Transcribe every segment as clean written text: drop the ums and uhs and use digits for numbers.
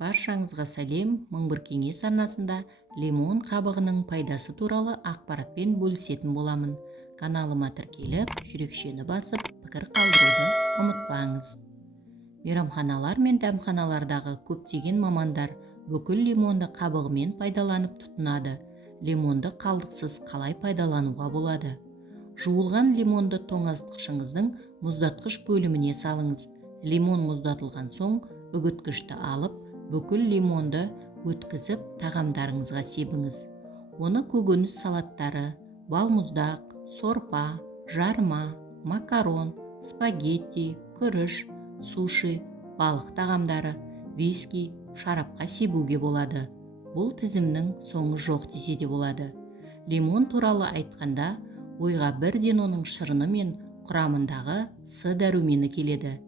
Баршаңызға сәлем. Мың бір кеңес арнасында лимон қабығының пайдасы туралы ақпаратпен бөлісетін боламын. Каналыма тіркеліп, жүрекшені басып, пікір қалдыруды ұмытпаңыз. Мейрамханалар мен дәмханалардағы көптеген мамандар бүкіл лимонды қабығымен пайдаланып тұтынады. Лимонды қалдықсыз қалай пайдалануға болады? Жуылған лимонды тоңазытқышыңыздың мұздатқыш бөліміне салыңыз. Лимон мұздатылған соң үгіткішті алып, бүкіл лимонды өткізіп тағамдарыңызға себіңіз. Оны көкөніс салаттары, балмұздақ, сорпа, жарма, макарон, спагетти, күріш, суши, балық тағамдары, виски, шарапқа себуге болады. Бұл тізімнің соңы жоқ десе де болады. Лимон туралы айтқанда, ойға бірден оның шырыны мен құрамындағы С дәрумені келеді.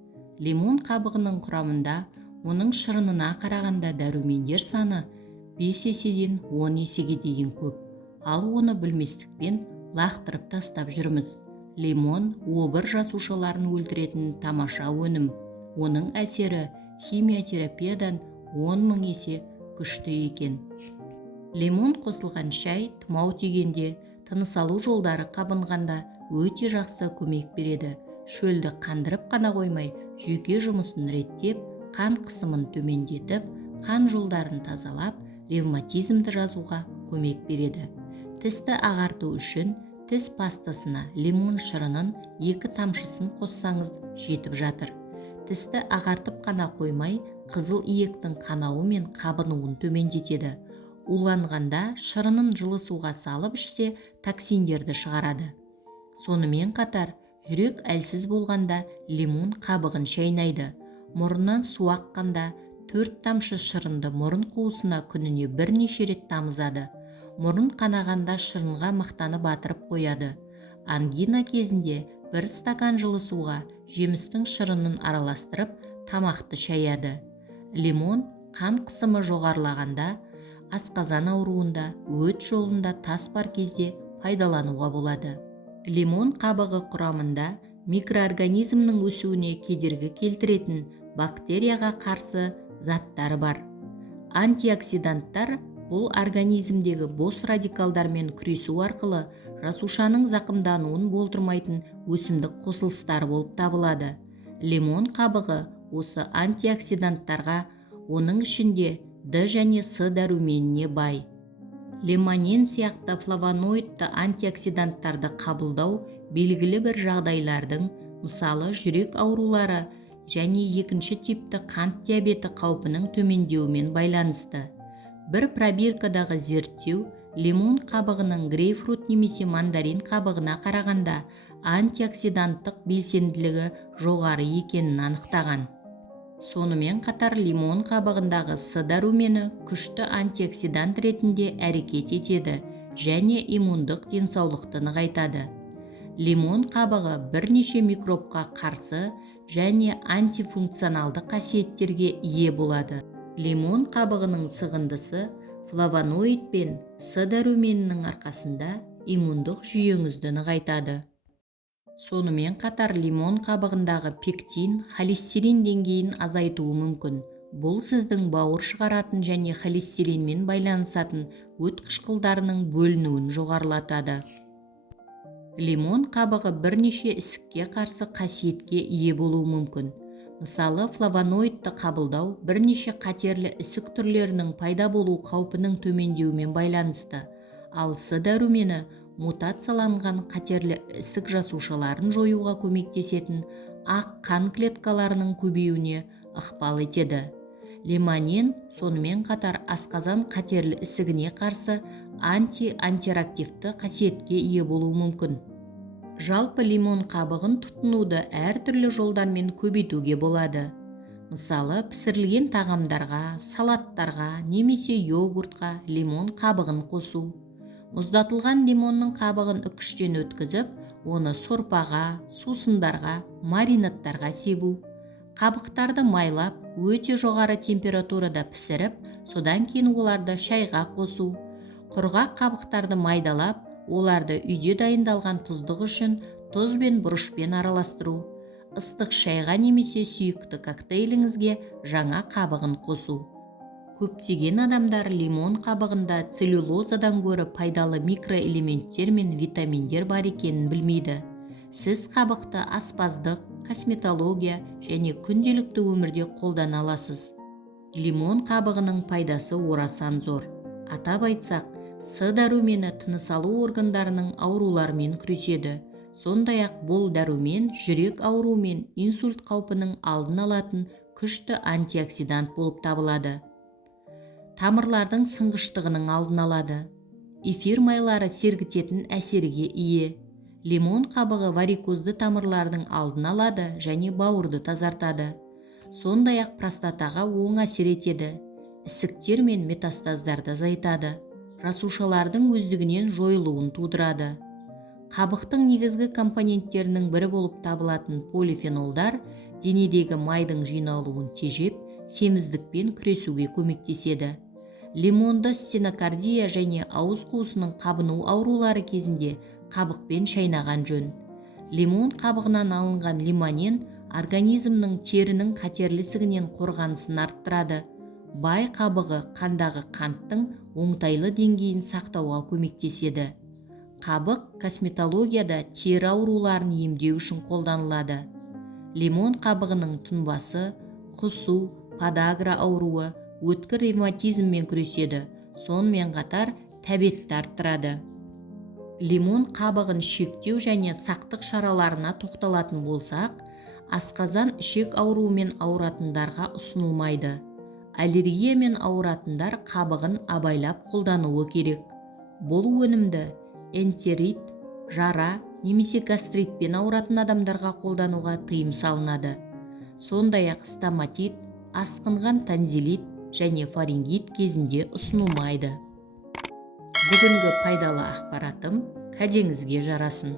Лимон қабығының құрамында оның шырынына қарағанда дәрумендер саны 5 еседен 10 есеге дейін көп. Ал оны білместікпен лақтырып тастап жүрміз. Лимон обыр жасушаларын өлтіретін тамаша өнім. Оның әсері химиотерапиядан 10 мың есе күшті екен. Лимон қосылған шай тұмау тигенде, тыныс алу жолдары қабынғанда өте жақсы көмек береді. Шөлді қандырып қана қоймай, жүйке жұмысын реттеп, қан қысымын төмендетіп, қан жолдарын тазалап, ревматизмді жазуға көмек береді. Тісті ағарту үшін тіс пастасына лимон шырынын 2 тамшысын қоссаңыз жетіп жатыр. Тісті ағартып қана қоймай, қызыл иектің қанауы мен қабынуын төмендетеді. Уланғанда шырынын жылы суға салып ішсе, токсиндерді шығарады. Сонымен қатар, жүрек әлсіз болғанда лимон қабығын шайнайды. Мұрыннан су аққанда 4 тамшы шырынды мұрын қуысына күніне бірнеше рет тамызады. Мұрын қанағанда шырынға мақтаны батырып қояды. Ангина кезінде 1 стакан жылы суға жемістің шырынын араластырып, тамақты шаяды. Лимон қан қысымы жоғарылағанда, асқазан ауруында, өт жолында тас бар кезде пайдалануға болады. Лимон қабығы құрамында микроорганизмнің өсуіне кедергі келтіретін бактерияға қарсы заттар бар. Антиоксиданттар бұл организмдегі бос радикалдармен күресу арқылы жасушаның зақымдануын болдырмайтын өсімдік қосылыстары болып табылады. Лимон қабығы осы антиоксиданттарға, оның ішінде Д және С дәруменіне бай. Лимонен сияқты флавоноидты антиоксиданттарды қабылдау белгілі бір жағдайлардың, мысалы жүрек аурулары және 2-ші типті қант диабеті қаупінің төмендеуімен байланысты. Бір пробиркадағы зерттеу лимон қабығының грейпфрут немесе мандарин қабығына қарағанда антиоксиданттық белсенділігі жоғары екенін анықтаған. Сонымен қатар лимон қабығындағы С дәрумені күшті антиоксидант ретінде әрекет етеді және иммундық денсаулықты нығайтады. Лимон қабығы бірнеше микробқа қарсы және антифункционалды қасиеттерге ие болады. Лимон қабығының сығындысы флавоноид пен С дәруменінің арқасында иммундық жүйеңізді нығайтады. Сонымен қатар лимон қабығындағы пектин, холестерин деңгейін азайтуы мүмкін. Бұл сіздің бауыр шығаратын және холестеринмен байланысатын өт қышқылдарының бөлінуін жоғарылатады. Лимон қабығы бірнеше ісікке қарсы қасиетке ие болуы мүмкін. Мысалы, флавоноидты қабылдау бірнеше қатерлі ісік түрлерінің пайда болу қаупінің төмендеуімен байланысты. Ал С дәрумені мутацияланған қатерлі ісік жасушаларын жоюға көмектесетін ақ қан клеткаларының көбеюіне ықпал етеді. Лимонен сонымен қатар асқазан қатерлі ісігіне қарсы антирактивті қасиетке ие болуы мүмкін. Жалпы лимон қабығын тұтынуды әртүрлі жолдармен көбейтуге болады. Мысалы, пісірілген тағамдарға, салаттарға немесе йогуртқа лимон қабығын қосу. Мұздатылған лимонның қабығын үкіштен өткізіп, оны сорпаға, сусындарға, маринадтарға себу. Қабықтарды майлап, өте жоғары температурада пісіріп, содан кейін оларды шайға қосу. Құрғақ қабықтарды майдалап, оларды үйде дайындалған тұздық үшін тұз бен бұрышпен араластыру. Ыстық шайға немесе сүйікті коктейліңізге жаңа қабығын қосу. Көптеген адамдар лимон қабығында целлюлозадан гөрі пайдалы микроэлементтер мен витаминдер бар екенін білмейді. Сіз қабықты аспаздық, косметология және күнделікті өмірде қолдана аласыз. Лимон қабығының пайдасы орасан зор. Атап айтсақ, С дәрумені тыныс алу органдарының ауруларымен күреседі. Сондай-ақ бұл дәрумен жүрек ауруы мен инсульт қаупінің алдын алатын күшті антиоксидант болып табылады. Тамырлардың сынғыштығының алдын алады. Эфир майлары сергітетін әсерге ие. Лимон қабығы варикозды тамырлардың алдын алады және бауырды тазартады. Сондай-ақ простатаға оң әсер етеді. Ісіктер мен метастаздарды азайтады. Жасушалардың өздігінен жойылуын тудырады. Қабықтың негізгі компоненттерінің бірі болып табылатын полифенолдар денедегі майдың жиналуын тежеп, семіздікпен күресуге көмектеседі. Лимонды стенокардия және ауыз қуысының қабыну аурулары кезінде қабықпен шайнаған жөн. Лимон қабығынан алынған лимонен организмнің терінің қатерлі ісігінен қорғанысын арттырады. Бай қабығы қандағы қанттың оңтайлы деңгейін сақтауға көмектеседі. Қабық косметологияда тері ауруларын емдеу үшін қолданылады. Лимон қабығының тұнбасы, құсу, подагра ауруы, өткір ревматизммен күреседі. Сонымен қатар тәбетті арттырады. Лимон қабығын шектеу және сақтық шараларына тоқталатын болсақ, асқазан ішек ауруымен ауыратындарға ұсынылмайды. Аллергиямен ауыратындар қабығын абайлап қолдануы керек. Бұл өнімді энтерит, жара немесе гастритпен ауыратын адамдарға қолдануға тыйым салынады. Сондай-ақ стоматит, асқынған тонзиллит және фарингит кезінде ұсынылмайды. Бүгінгі пайдалы ақпаратым кәдеңізге жарасын.